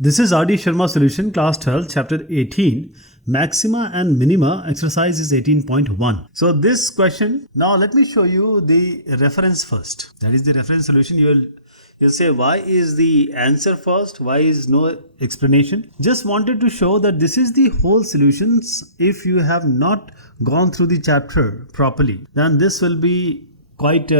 This is R.D. Sharma Solution, Class 12, Chapter 18, Maxima and Minima, exercise is 18.1. So this question, now let me show you the reference first. That is the reference solution. You'll say, why is the answer first? Why is no explanation? Just wanted to show that this is the whole solutions. If you have not gone through the chapter properly, then this will be quite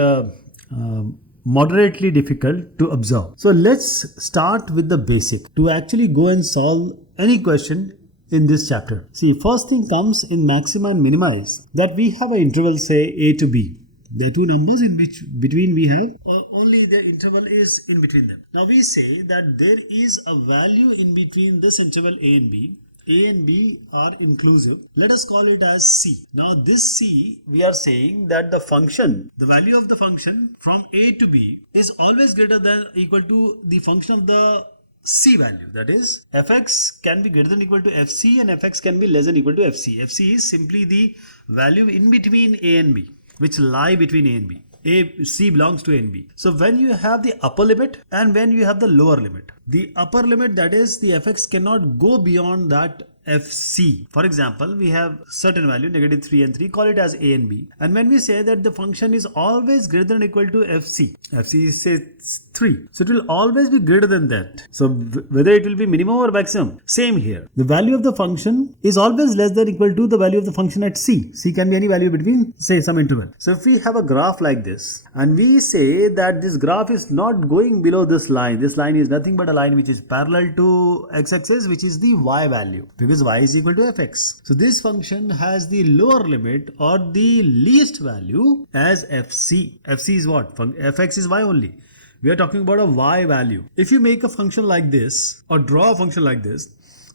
moderately difficult to observe. So let's start with the basic to actually go and solve any question in this chapter. See, first thing comes in maxima and minima is that we have an interval, say a to b. There are two numbers in which between we have only the interval is in between them. Now we say that there is a value in between this interval a and b. A and B are inclusive. Let us call it as C. Now this C, we are saying that the function, the value of the function from A to B is always greater than equal to the function of the C value. That is, fx can be greater than equal to fc and fx can be less than equal to fc. fc is simply the value in between A and B, which lie between A and B. C belongs to A and B. So when you have the upper limit and when you have the lower limit, the upper limit, that is the fx cannot go beyond that fc. For example, we have certain value -3 and 3, call it as A and B. And when we say that the function is always greater than or equal to fc is say 3. So it will always be greater than that. So whether it will be minimum or maximum, same here. The value of the function is always less than or equal to the value of the function at c. C can be any value between, say, some interval. So if we have a graph like this and we say that this graph is not going below this line is nothing but a line which is parallel to x-axis, which is the y value, because y is equal to fx. So this function has the lower limit or the least value as fc. fc is what? Fx is y only. We are talking about a y value. If you make a function like this or draw a function like this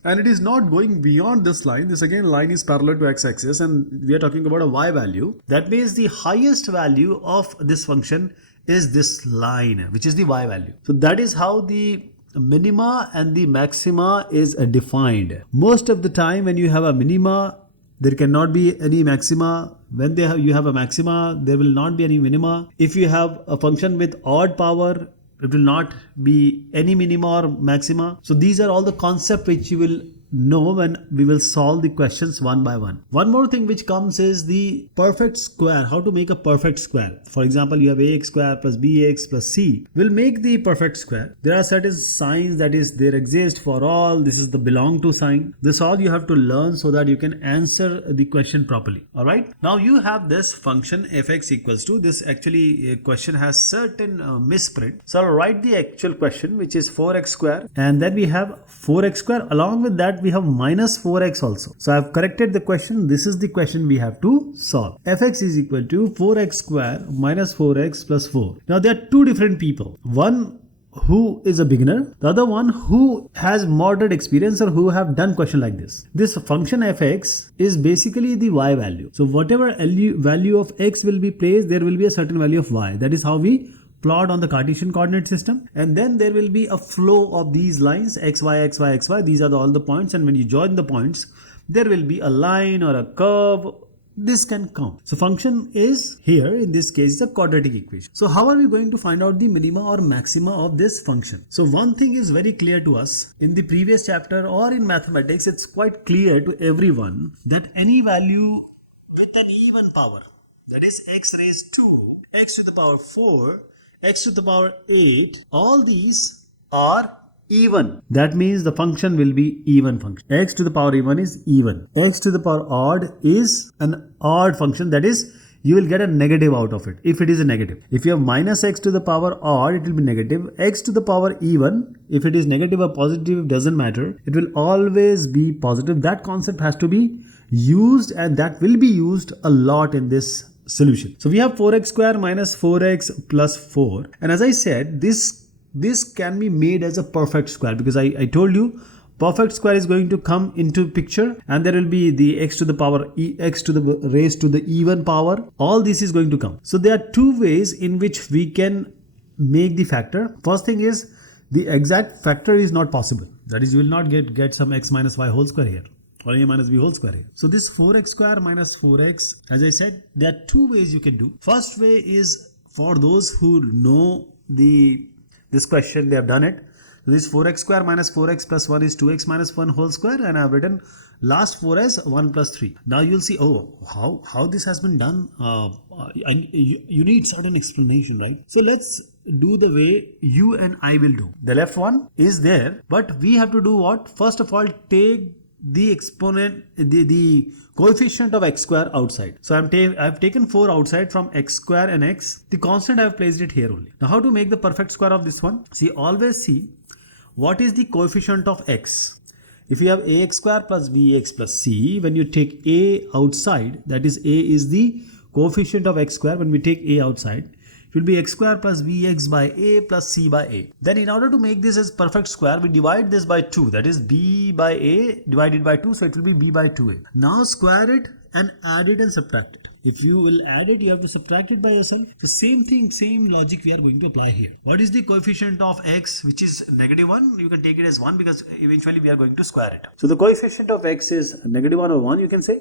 and it is not going beyond this line, this again line is parallel to x-axis and we are talking about a y value, that means the highest value of this function is this line, which is the y value. So that is how the minima and the maxima is defined. Most of the time when you have a minima, there cannot be any maxima. When you have a maxima, there will not be any minima. If you have a function with odd power, it will not be any minima or maxima. So these are all the concepts which you will know when we will solve the questions one by one. One more thing which comes is the perfect square. How to make a perfect square. For example, you have ax square plus bx plus c. Will make the perfect square. There are certain signs that is there exist for all. This is the belong to sign. This all you have to learn so that you can answer the question properly. Alright. Now you have this function fx equals to, this actually question has certain misprint. So I'll write the actual question, which is 4x square, and then we have 4x square. Along with that we have minus 4x also. So I have corrected the question. This is the question we have to solve. Fx is equal to 4x square minus 4x plus 4. Now there are two different people. One who is a beginner, the other one who has moderate experience or who have done question like this. This function fx is basically the y value. So whatever value of x will be placed, there will be a certain value of y. That is how we plot on the Cartesian coordinate system, and then there will be a flow of these lines x, y, x, y, x, y. These are all the points, and when you join the points, there will be a line or a curve. This can count. So function is here, in this case, the quadratic equation. So how are we going to find out the minima or maxima of this function? So one thing is very clear to us. In the previous chapter or in mathematics, it's quite clear to everyone that any value with an even power, that is x raised to, x to the power 4, x to the power 8, all these are even. That means the function will be even function. X to the power even is even. X to the power odd is an odd function, that is you will get a negative out of it if it is a negative. If you have minus x to the power odd, it will be negative. X to the power even, if it is negative or positive, doesn't matter. It will always be positive. That concept has to be used, and that will be used a lot in this solution. So we have 4x square minus 4x plus 4, and as I said, this can be made as a perfect square, because I told you perfect square is going to come into picture, and there will be the x to the power x to the raised to the even power. All this is going to come. So there are two ways in which we can make the factor. First thing is, the exact factor is not possible. That is, you will not get some x minus y whole square here, or a minus b whole square here. So this 4x square minus 4x, as I said, there are two ways you can do. First way is for those who know this question, they have done it. So this 4x square minus 4x plus 1 is 2x minus 1 whole square, and I have written last 4 as 1 plus 3. Now you'll see, how this has been done. And you need certain explanation, right? So let's do the way you and I will do. The left one is there, but we have to do what? First of all, take the exponent, the coefficient of x square outside. So I've taken 4 outside from x square and x. The constant I've placed it here only. Now how to make the perfect square of this one? See, always see what is the coefficient of x. If you have ax square plus bx plus c, when you take a outside, that is a is the coefficient of x square. When we take a outside, it will be x square plus bx by a plus c by a. Then in order to make this as perfect square, we divide this by 2. That is b by a divided by 2. So it will be b by 2a. Now square it and add it and subtract it. If you will add it, you have to subtract it by yourself. The same thing, same logic we are going to apply here. What is the coefficient of x, which is -1? You can take it as 1 because eventually we are going to square it. So the coefficient of x is -1 or 1, you can say.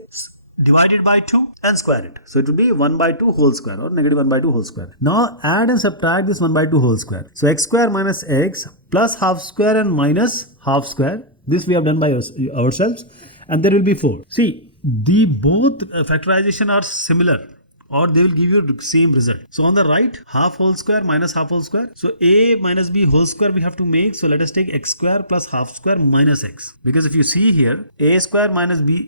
Divided by 2 and square it. So it will be 1 by 2 whole square or -1 by 2 whole square. Now add and subtract this 1 by 2 whole square. So x square minus x plus half square and minus half square. This we have done by ourselves, and there will be 4. See, the both factorization are similar, or they will give you the same result. So on the right, half whole square minus half whole square. So a minus b whole square we have to make. So let us take x square plus half square minus x. Because if you see here, a square minus b,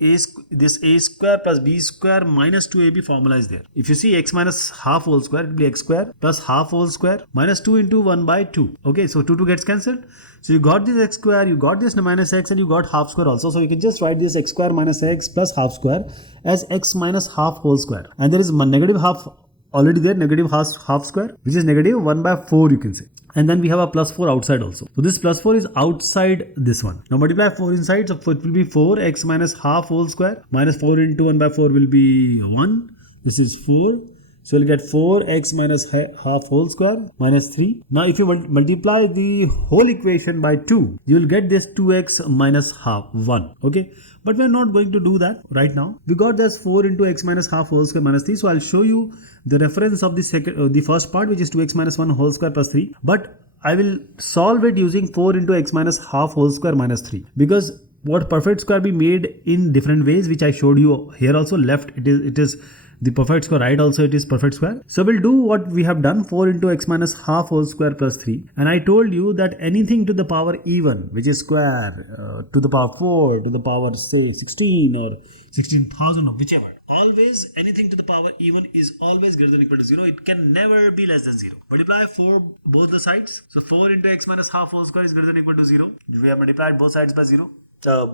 this a square plus b square minus 2ab formula is there. If you see x minus half whole square, it will be x square plus half whole square minus 2 into 1 by 2. Okay, so 2 gets cancelled. So you got this x square, you got this minus x, and you got half square also. So you can just write this x square minus x plus half square as x minus half whole square. And there is negative half already there, negative half square, which is negative 1 by 4, you can say. And then we have a plus 4 outside also. So this plus 4 is outside this one. Now multiply 4 inside. So it will be 4x minus half whole square minus 4 into 1 by 4 will be 1. This is 4. So we'll get 4x minus half whole square minus 3. Now if you multiply the whole equation by 2, you will get this 2x minus half 1. Okay, but we're not going to do that right now. We got this 4 into x minus half whole square minus 3. So I'll show you the reference of the first part, which is 2x minus 1 whole square plus 3. But I will solve it using 4 into x minus half whole square minus 3, because what perfect square be made in different ways, which I showed you here also. Left it is the perfect square, right also it is perfect square. So we'll do what we have done, 4 into x minus half whole square plus 3. And I told you that anything to the power even, which is square, to the power 4, to the power say 16 or 16,000 or whichever. Always anything to the power even is always greater than or equal to 0. It can never be less than 0. Multiply 4 both the sides. So 4 into x minus half whole square is greater than or equal to 0. We have multiplied both sides by 0.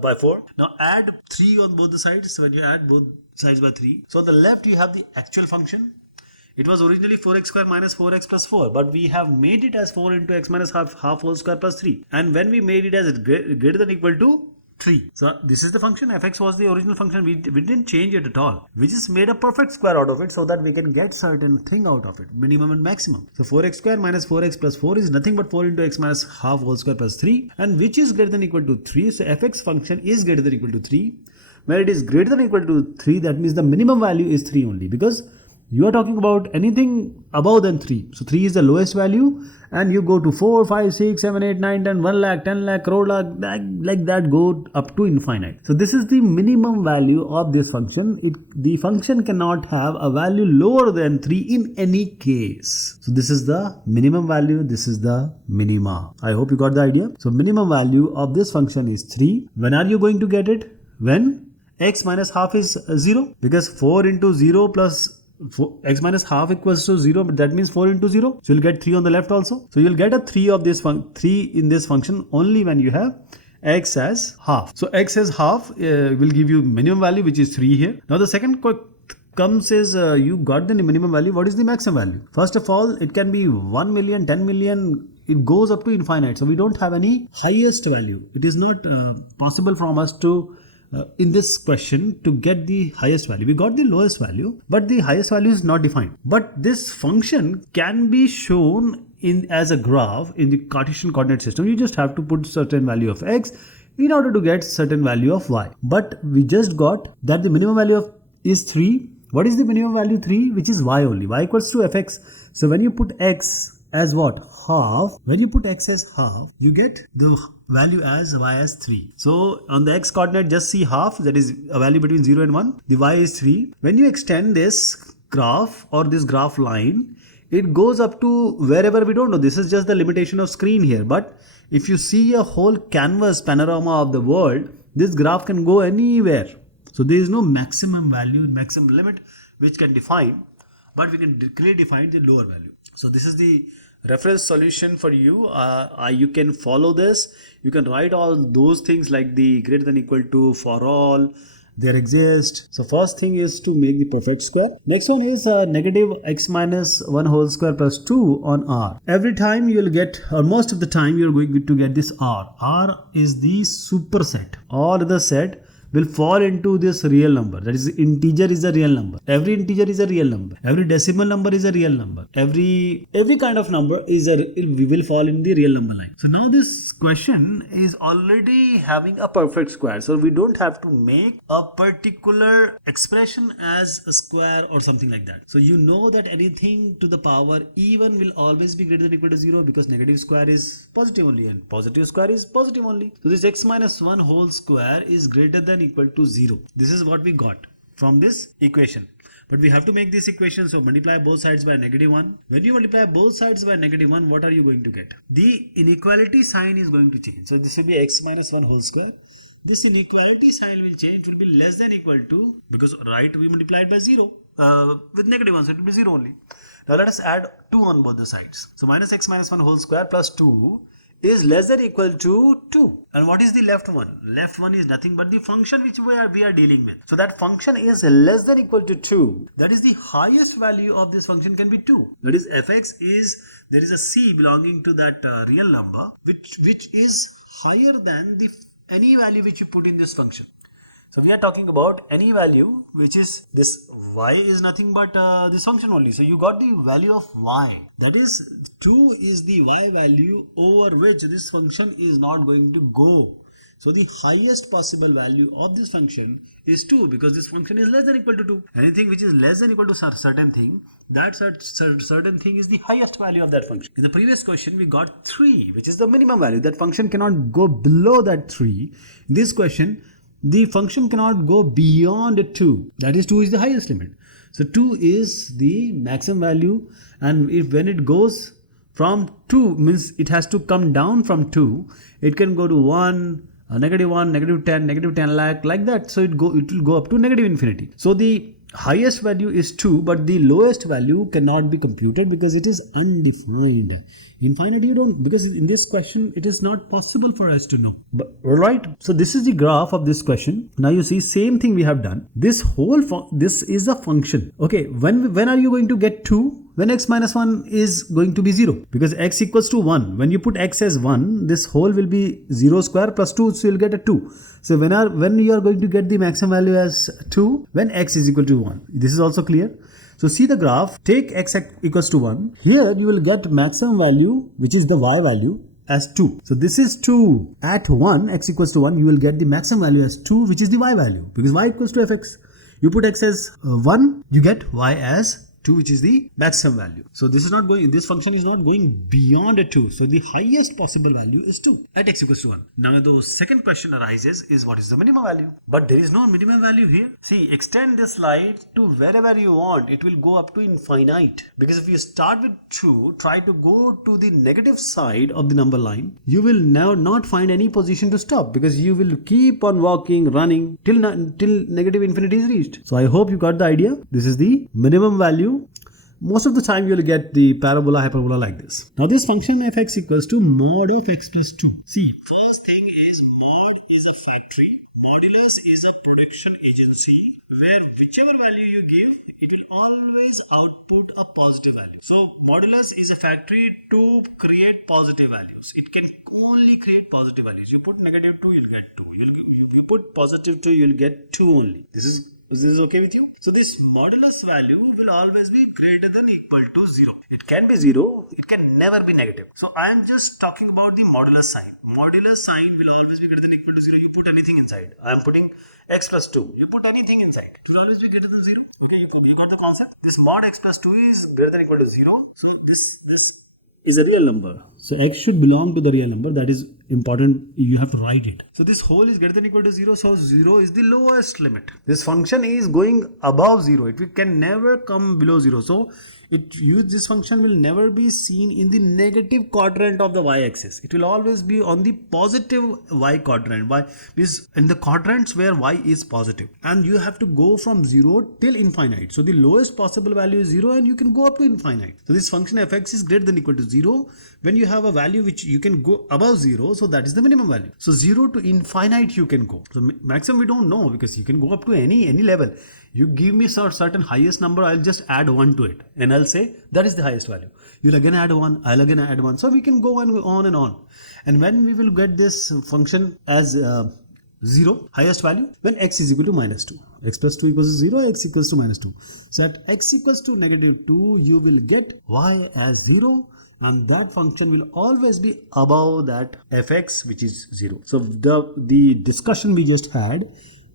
By 4. Now add 3 on both the sides. So when you add both sides by 3. So on the left you have the actual function. It was originally 4x square minus 4x plus 4, but we have made it as 4 into x minus half whole square plus 3. And when we made it as greater than or equal to 3. So this is the function. Fx was the original function. We didn't change it at all. We just made a perfect square out of it so that we can get certain thing out of it, minimum and maximum. So 4x square minus 4x plus 4 is nothing but 4 into x minus half whole square plus 3, and which is greater than or equal to 3. So fx function is greater than or equal to 3. Where it is greater than or equal to 3, that means the minimum value is 3 only, because you are talking about anything above than 3. So 3 is the lowest value, and you go to 4, 5, 6, 7, 8, 9, 10, 1 lakh, 10 lakh, crore lakh, like that, go up to infinite. So this is the minimum value of this function. The function cannot have a value lower than 3 in any case. So this is the minimum value, this is the minima. I hope you got the idea. So minimum value of this function is 3. When are you going to get it? When x minus half is 0, because 4 into 0 plus x minus half equals to 0, but that means 4 into 0. So you'll get 3 on the left also. So you'll get a 3 of this 3 in this function only when you have x as half. So x as half will give you minimum value, which is 3 here. Now the second comes is you got the minimum value. What is the maximum value? First of all, it can be 1 million, 10 million. It goes up to infinite. So we don't have any highest value. It is not possible from us to in this question to get the highest value. We got the lowest value, but the highest value is not defined. But this function can be shown in as a graph in the Cartesian coordinate system. You just have to put certain value of x in order to get certain value of y. But we just got that the minimum value of is 3. What is the minimum value? 3, which is y only. Y equals to fx. So when you put x as what? Half. When you put x as half, you get the value as y as 3. So on the x coordinate, just see half, that is a value between 0 and 1. The y is 3. When you extend this graph or this graph line, it goes up to wherever we don't know. This is just the limitation of screen here. But if you see a whole canvas panorama of the world, this graph can go anywhere. So there is no maximum value, maximum limit which can define, but we can clearly define the lower value. So this is the reference solution for you. You can follow this. You can write all those things like the greater than equal to, for all, there exist. So first thing is to make the perfect square. Next one is negative x minus 1 whole square plus 2 on r. Every time you will get, or most of the time you are going to get this r. R is the superset. All other set will fall into this real number. That is, integer is a real number. Every integer is a real number. Every decimal number is a real number. Every kind of number is we will fall in the real number line. So now this question is already having a perfect square. So we don't have to make a particular expression as a square or something like that. So you know that anything to the power even will always be greater than or equal to 0, because negative square is positive only and positive square is positive only. So this x minus 1 whole square is greater than equal to 0. This is what we got from this equation. But we have to make this equation, so multiply both sides by negative 1. When you multiply both sides by negative 1, what are you going to get? The inequality sign is going to change. So this will be x minus 1 whole square. This inequality sign will change. It will be less than equal to, because right we multiplied by 0 with negative 1, so it will be 0 only. Now let us add 2 on both the sides. So minus x minus 1 whole square plus 2 is less than equal to 2. And what is the left one? Left one is nothing but the function which we are dealing with. So that function is less than equal to 2. That is, the highest value of this function can be 2. That is, fx is, there is a c belonging to that real number which is higher than the any value which you put in this function. So we are talking about any value which is, this y is nothing but this function only. So you got the value of y. That is, 2 is the y value over which this function is not going to go. So the highest possible value of this function is 2, because this function is less than equal to 2. Anything which is less than equal to certain thing, that certain thing is the highest value of that function. In the previous question we got 3, which is the minimum value. That function cannot go below that 3. In this question, the function cannot go beyond 2. That is, 2 is the highest limit. So 2 is the maximum value, and when it goes from 2, means it has to come down from 2. It can go to 1, negative 1, negative 10 like that. So it will go up to negative infinity. So the highest value is 2, but the lowest value cannot be computed because it is undefined. Infinite you don't, because in this question it is not possible for us to know. But right, so this is the graph of this question. Now you see, same thing we have done. This whole this is a function. Okay, when are you going to get 2? When x minus 1 is going to be 0, because x equals to 1. When you put x as 1, this whole will be 0 square plus 2, so you'll get a 2. So when you are going to get the maximum value as 2? When x is equal to 1. This is also clear. So see the graph, take x equals to 1. Here you will get maximum value, which is the y value, as 2. So this is 2. At 1, x equals to 1, you will get the maximum value as 2, which is the y value, because y equals to fx. You put x as 1, you get y as 2, which is the maximum value. So this function is not going beyond 2. So the highest possible value is 2 at x equals to 1. Now the second question arises is, what is the minimum value? But there is no minimum value here. See, extend this slide to wherever you want. It will go up to infinite. Because if you start with 2, try to go to the negative side of the number line, you will now not find any position to stop, because you will keep on walking, running till negative infinity is reached. So I hope you got the idea. This is the minimum value. Most of the time you will get the parabola, hyperbola like this. Now this function fx equals to mod of x plus 2. See, first thing is, mod is a factory. Modulus is a production agency where whichever value you give, it will always output a positive value. So modulus is a factory to create positive values. It can only create positive values. You put negative 2, you'll get 2. You put positive 2, you'll get 2 only. This is okay with you? So this modulus value will always be greater than equal to 0. It can be 0, it can never be negative. So I am just talking about the modulus sign. Modulus sign will always be greater than equal to 0. You put anything inside. I am putting x plus 2. You put anything inside. It will always be greater than 0. Okay, you got the concept? This mod x plus 2 is greater than equal to 0. So this is a real number. So x should belong to the real number. That is important. You have to write it. So this whole is greater than or equal to 0. So 0 is the lowest limit. This function is going above 0. It can never come below 0. So this function will never be seen in the negative quadrant of the y-axis. It will always be on the positive y quadrant. Y is in the quadrants where y is positive, and you have to go from 0 till infinite. So the lowest possible value is 0, and you can go up to infinite. So this function fx is greater than or equal to 0 when you have a value which you can go above 0. So that is the minimum value. So 0 to infinite you can go. So maximum we don't know, because you can go up to any level. You give me certain highest number, I'll just add 1 to it, and I'll say that is the highest value. You'll again add 1, I'll again add 1. So we can go on and on. And when we will get this function as 0, highest value, when x is equal to minus 2. X plus 2 equals to 0, x equals to minus 2. So at x equals to negative 2, you will get y as 0. And that function will always be above that fx, which is 0. So the discussion we just had,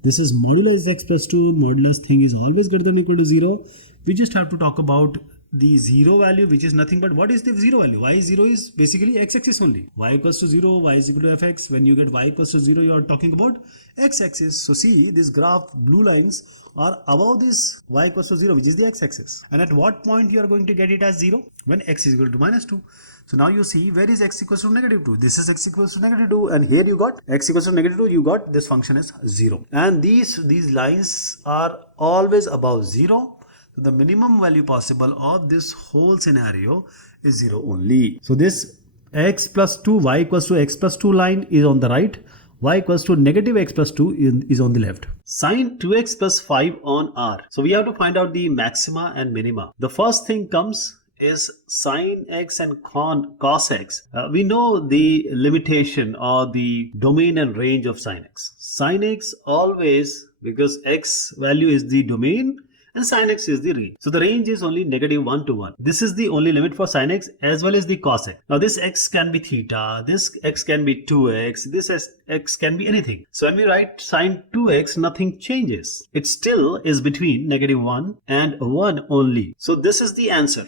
this is modulus x plus 2, modulus thing is always greater than or equal to 0. We just have to talk about the 0 value, which is nothing but, what is the 0 value? Y 0 is basically x-axis only. Y equals to 0, y is equal to fx. When you get y equals to 0, you are talking about x-axis. So see, this graph, blue lines are above this y equals to 0, which is the x-axis. And at what point you are going to get it as 0? When x is equal to minus 2. So now you see, where is x equals to negative 2? This is x equals to negative 2, and here you got x equals to negative 2, you got this function is 0. And these lines are always above 0. So the minimum value possible of this whole scenario is 0 only. So this x plus 2, y equals to x plus 2 line is on the right. Y equals to negative x plus 2 is on the left. Sine 2x plus 5 on R. So we have to find out the maxima and minima. The first thing comes is sine x and cos x. We know the limitation or the domain and range of sine x. Sine x always, because x value is the domain and sine x is the range. So the range is only negative 1 to 1. This is the only limit for sine x as well as the cos x. Now this x can be theta, this x can be 2x, this x can be anything. So when we write sine 2x, nothing changes. It still is between negative 1 and 1 only. So this is the answer.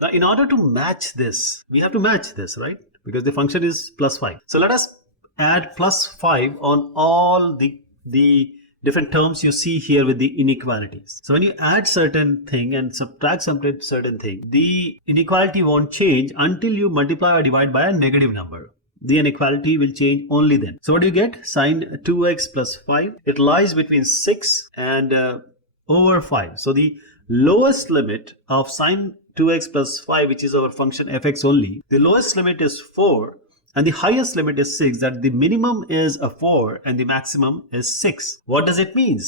Now in order to match this, we have to match this, right? Because the function is plus 5. So let us add plus 5 on all the different terms you see here with the inequalities. So when you add certain thing and subtract certain thing, the inequality won't change until you multiply or divide by a negative number. The inequality will change only then. So what do you get? Sine 2x plus 5. It lies between 6 and over 5. So the lowest limit of sine 2x plus 5, which is our function fx only, the lowest limit is 4. And the highest limit is 6, that the minimum is a 4 and the maximum is 6. What does it mean?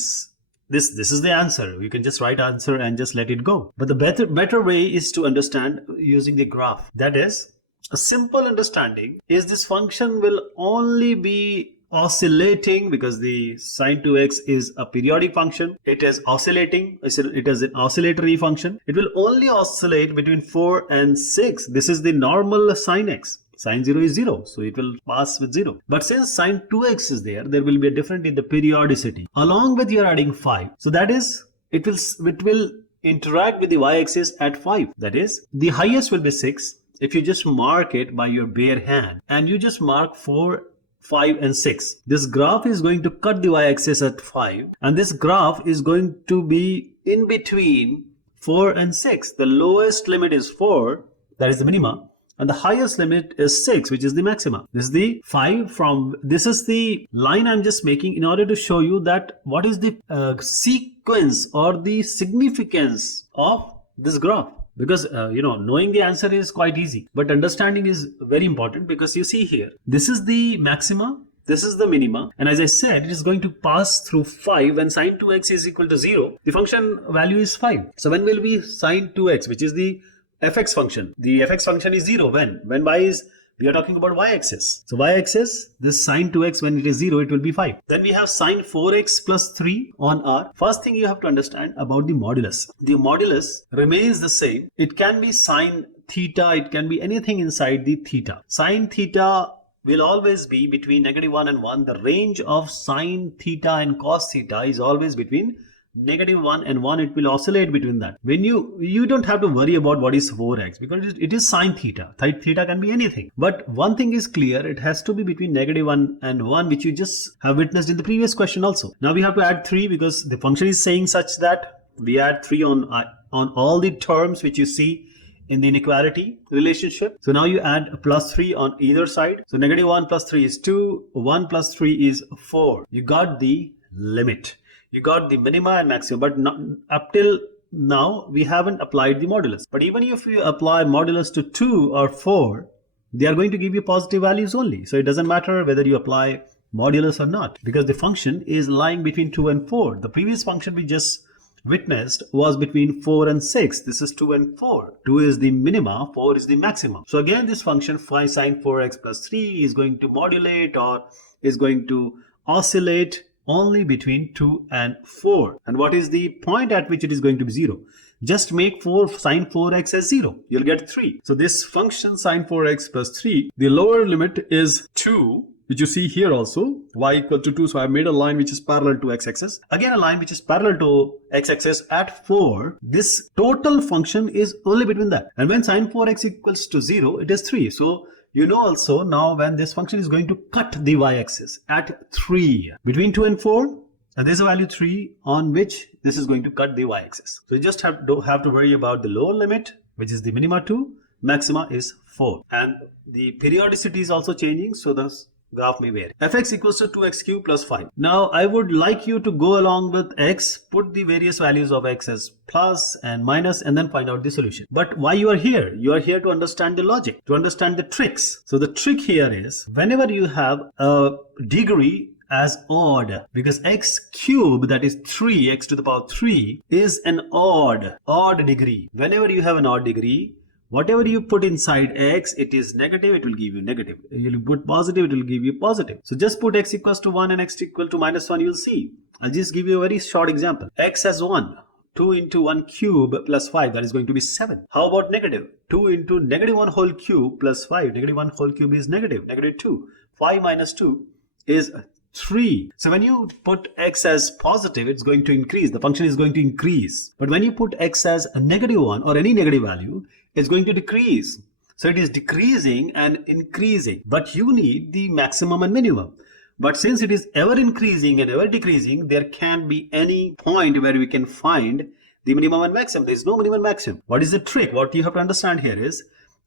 This is the answer. You can just write answer and just let it go. But the better way is to understand using the graph. That is, a simple understanding is this function will only be oscillating, because the sine 2x is a periodic function. It is oscillating. It is an oscillatory function. It will only oscillate between 4 and 6. This is the normal sine x. Sine 0 is 0, so it will pass with 0. But since sine 2x is there will be a difference in the periodicity. Along with you're adding 5. So that is, it will interact with the y-axis at 5. That is, the highest will be 6. If you just mark it by your bare hand, and you just mark 4, 5 and 6. This graph is going to cut the y-axis at 5. And this graph is going to be in between 4 and 6. The lowest limit is 4, that is the minima. And the highest limit is 6, which is the maxima. This is the 5 from, this is the line I'm just making in order to show you that what is the sequence or the significance of this graph. Because, knowing the answer is quite easy. But understanding is very important, because you see here, this is the maxima, this is the minima. And as I said, it is going to pass through 5 when sine 2x is equal to 0. The function value is 5. So when will be sine 2x, which is the fx function? The fx function is 0 when y is, we are talking about y-axis. So y-axis, this sine 2x, when it is 0, it will be 5. Then we have sine 4x plus 3 on R. First thing you have to understand about the modulus. The modulus remains the same. It can be sine theta, it can be anything inside the theta. Sine theta will always be between negative 1 and 1. The range of sine theta and cos theta is always between -1 and 1, it will oscillate between that. When you don't have to worry about what is 4x, because it is sine theta. Theta can be anything. But one thing is clear, it has to be between -1 and 1, which you just have witnessed in the previous question also. Now we have to add 3 because the function is saying such that we add 3 on all the terms which you see in the inequality relationship. So now you add +3 on either side. So -1 plus 3 is 2, 1 plus 3 is 4. You got the limit. You got the minima and maximum, but not, up till now we haven't applied the modulus. But even if you apply modulus to 2 or 4, they are going to give you positive values only. So it doesn't matter whether you apply modulus or not, because the function is lying between 2 and 4. The previous function we just witnessed was between 4 and 6. This is 2 and 4. 2 is the minima, 4 is the maximum. So again, this function phi sine 4x plus 3 is going to modulate or is going to oscillate only between 2 and 4. And what is the point at which it is going to be 0? Just make 4 sine 4x as 0. You'll get 3. So this function sine 4x plus 3, the lower limit is 2, which you see here also, y equal to 2. So I made a line which is parallel to x-axis. Again, a line which is parallel to x-axis at 4. This total function is only between that. And when sine 4x equals to 0, it is 3. So you know also now when this function is going to cut the y-axis at 3. Between 2 and 4, and there's a value 3 on which this is going to cut the y-axis. So you just don't have to worry about the lower limit, which is the minima 2, maxima is 4. And the periodicity is also changing, so the graph may vary. Fx equals to 2x cube plus 5. Now I would like you to go along with x, put the various values of x as plus and minus, and then find out the solution. But why you are here? You are here to understand the logic, to understand the tricks. So the trick here is whenever you have a degree as odd, because x cube, that is 3, x to the power 3, is an odd degree. Whenever you have an odd degree, whatever you put inside x, it is negative, it will give you negative. You put positive, it will give you positive. So just put x equals to 1 and x equal to -1, you'll see. I'll just give you a very short example. X as 1, 2 into 1 cube plus 5, that is going to be 7. How about negative? 2 into -1 whole cube plus 5. -1 whole cube is negative, -2. 5 minus 2 is 3. So when you put x as positive, it's going to increase. The function is going to increase. But when you put x as a -1 or any negative value, it's going to decrease. So it is decreasing and increasing. But you need the maximum and minimum. But since it is ever increasing and ever decreasing, there can't be any point where we can find the minimum and maximum. There is no minimum and maximum. What is the trick? What you have to understand here is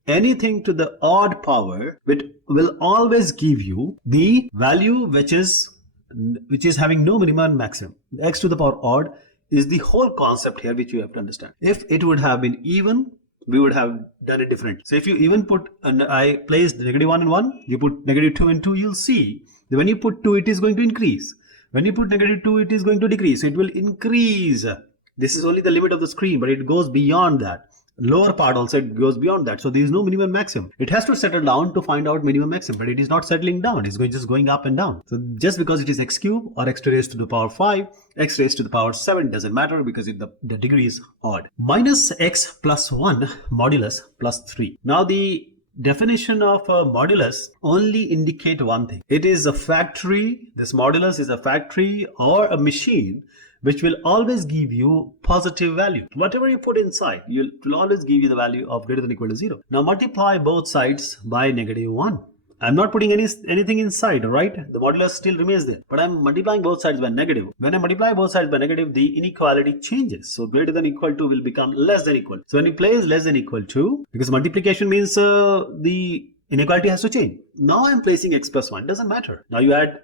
anything to the odd power will always give you the value which is having no minimum and maximum. X to the power odd is the whole concept here which you have to understand. If it would have been even, we would have done it different. So if you even put, and I placed -1 and 1, you put -2 and 2, you'll see that when you put 2, it is going to increase. When you put -2, it is going to decrease. So it will increase. This is only the limit of the screen, but it goes beyond that. Lower part also, it goes beyond that. So there is no minimum maximum. It has to settle down to find out minimum maximum, but it is not settling down. It's just going up and down. So just because it is x cube or x raised to the power 5, x raised to the power 7 doesn't matter because the degree is odd. Minus x plus 1 modulus plus 3. Now the definition of a modulus only indicate one thing. It is a factory. This modulus is a factory or a machine which will always give you positive value. Whatever you put inside, it will always give you the value of greater than or equal to 0. Now multiply both sides by -1. I'm not putting anything inside, right? The modulus still remains there, but I'm multiplying both sides by negative. When I multiply both sides by negative, the inequality changes. So greater than or equal to will become less than equal. So when you place less than or equal to, because multiplication means the inequality has to change. Now I'm placing x plus 1, doesn't matter. Now you add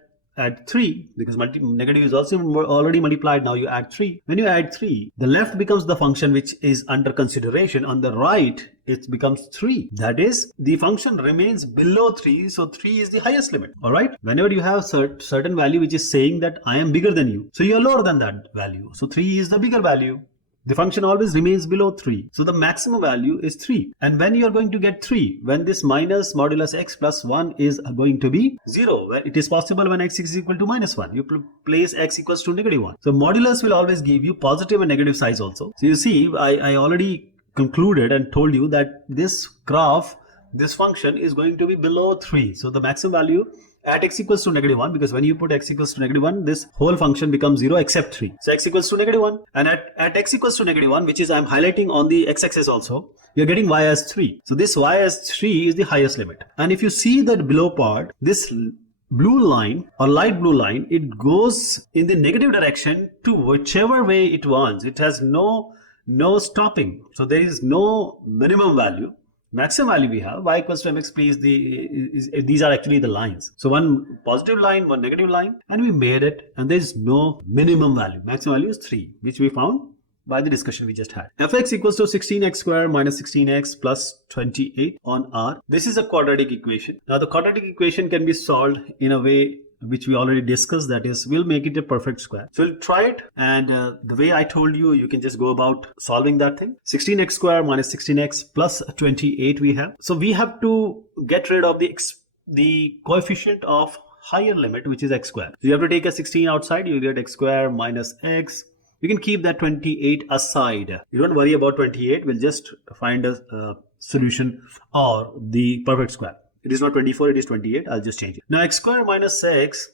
3 because negative is also already multiplied. Now you add 3. When you add 3, the left becomes the function which is under consideration. On the right, it becomes 3. That is, the function remains below 3. So 3 is the highest limit. All right. Whenever you have certain value which is saying that I am bigger than you, so you are lower than that value. So 3 is the bigger value. The function always remains below 3. So the maximum value is 3. And when you are going to get 3, when this minus modulus x plus 1 is going to be 0, where it is possible when x is equal to -1. You place x equals to -1. So modulus will always give you positive and negative sides also. So you see, I already concluded and told you that this graph, this function is going to be below 3. So the maximum value at x equals to -1, because when you put x equals to -1, this whole function becomes 0 except 3. So x equals to -1, and at x equals to -1, which is I'm highlighting on the x-axis also, you're getting y as 3. So this y as 3 is the highest limit. And if you see that below part, this blue line or light blue line, it goes in the negative direction to whichever way it wants. It has no stopping. So there is no minimum value. Maximum value we have y equals to mx, please. These are actually the lines. So one positive line, one negative line, and we made it, and there is no minimum value. Maximum value is 3, which we found by the discussion we just had. Fx equals to 16x square minus 16x plus 28 on R. This is a quadratic equation. Now the quadratic equation can be solved in a way which we already discussed, that is, we'll make it a perfect square. So we'll try it, and the way I told you, you can just go about solving that thing. 16x square minus 16x plus 28 we have. So we have to get rid of the coefficient of higher limit, which is x square. So you have to take a 16 outside, you get x square minus x. You can keep that 28 aside. You don't worry about 28. We'll just find a solution or the perfect square. It is not 24, it is 28. I'll just change it. Now x square minus x,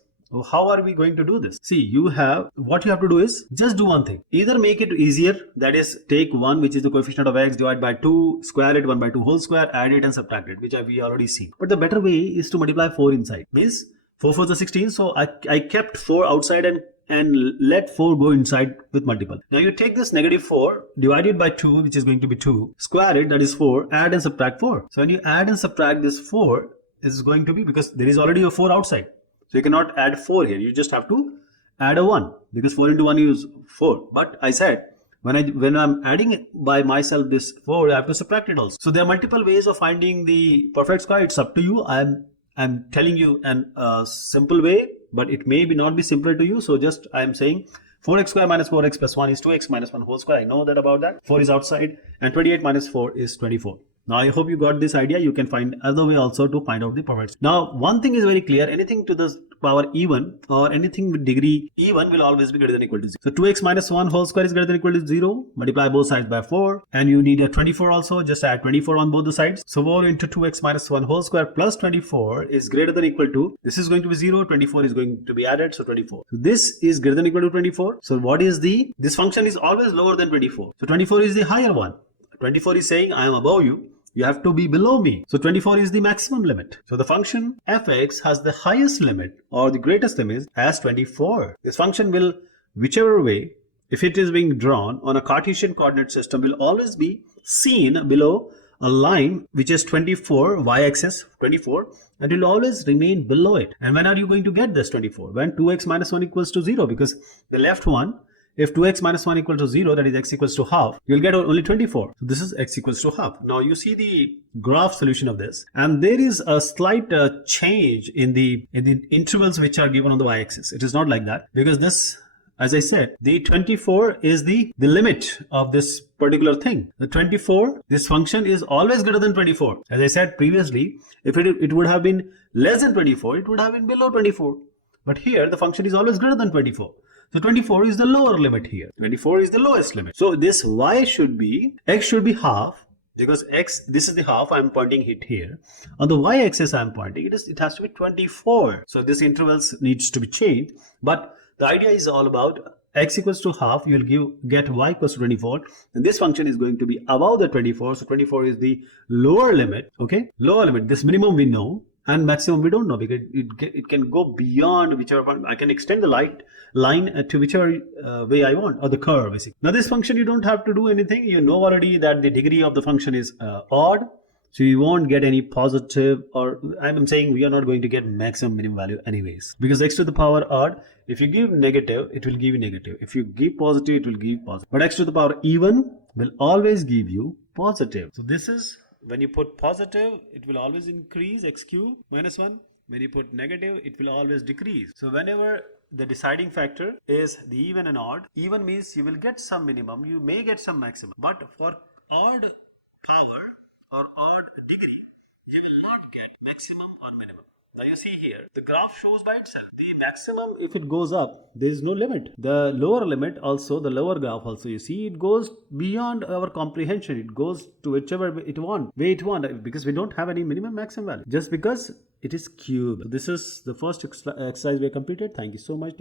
how are we going to do this? See, what you have to do is just do one thing. Either make it easier, that is, take 1, which is the coefficient of x, divide by 2, square it, 1 by 2 whole square, add it and subtract it, which we already seen. But the better way is to multiply 4 inside. Means 4 4s are 16, so I kept 4 outside and let 4 go inside with multiple. Now you take this negative 4, divide it by 2, which is going to be 2, square it, that is 4, add and subtract 4. So when you add and subtract this 4, is going to be, because there is already a 4 outside. So you cannot add 4 here. You just have to add a 1, because 4 into 1 is 4. But I said, when I'm adding it by myself this 4, I have to subtract it also. So there are multiple ways of finding the perfect square. It's up to you. I'm telling you a simple way, but it may not be simpler to you. So just I'm saying 4x square minus 4x plus 1 is 2x minus 1 whole square. I know that about that. 4 is outside, and 28 minus 4 is 24. Now I hope you got this idea. You can find other way also to find out the perfect. Now one thing is very clear. Anything to the power even or anything with degree even will always be greater than or equal to 0. So 2x minus 1 whole square is greater than or equal to 0. Multiply both sides by 4, and you need a 24 also. Just add 24 on both the sides. So 4 into 2x minus 1 whole square plus 24 is greater than or equal to, this is going to be 0, 24 is going to be added, so 24. So this is greater than or equal to 24. So what is this function is always lower than 24. So 24 is the higher one. 24 is saying I am above you. You have to be below me. So 24 is the maximum limit. So the function fx has the highest limit or the greatest limit as 24. This function will, whichever way, if it is being drawn on a Cartesian coordinate system, will always be seen below a line which is 24, y-axis 24, and it will always remain below it. And when are you going to get this 24? When 2x minus 1 equals to 0, because the left one, if 2x minus 1 equals to 0, that is x equals to half, you'll get only 24. So this is x equals to half. Now you see the graph solution of this, and there is a slight change in the intervals which are given on the y-axis. It is not like that, because this, as I said, the 24 is the limit of this particular thing. The 24, this function is always greater than 24. As I said previously, if it would have been less than 24, it would have been below 24. But here the function is always greater than 24. So 24 is the lower limit here. 24 is the lowest limit. So this y should be, x should be half, because x, this is the half, I'm pointing it here. On the y-axis I'm pointing, it has to be 24. So this intervals needs to be changed. But the idea is all about x equals to half, you will get y equals to 24. And this function is going to be above the 24. So 24 is the lower limit, okay? Lower limit, this minimum we know. And maximum we don't know, because it can go beyond whichever point. I can extend the line to whichever way I want, or the curve basically. Now this function you don't have to do anything. You know already that the degree of the function is odd, so you won't get any positive, or I'm saying we are not going to get maximum minimum value anyways, because x to the power odd, if you give negative, it will give you negative. If you give positive, it will give positive. But x to the power even will always give you positive. So this is, when you put positive, it will always increase, x cube minus 1. When you put negative, it will always decrease. So whenever the deciding factor is the even and odd, even means you will get some minimum, you may get some maximum. But for odd power or odd degree, you will not get maximum or minimum. Now you see here, the graph shows by itself. The maximum, if it goes up, there is no limit. The lower limit also, the lower graph also, you see, it goes beyond our comprehension. It goes to whichever way it wants, because we don't have any minimum maximum value. Just because It is cube. This is the first exercise we have completed. Thank you so much. Take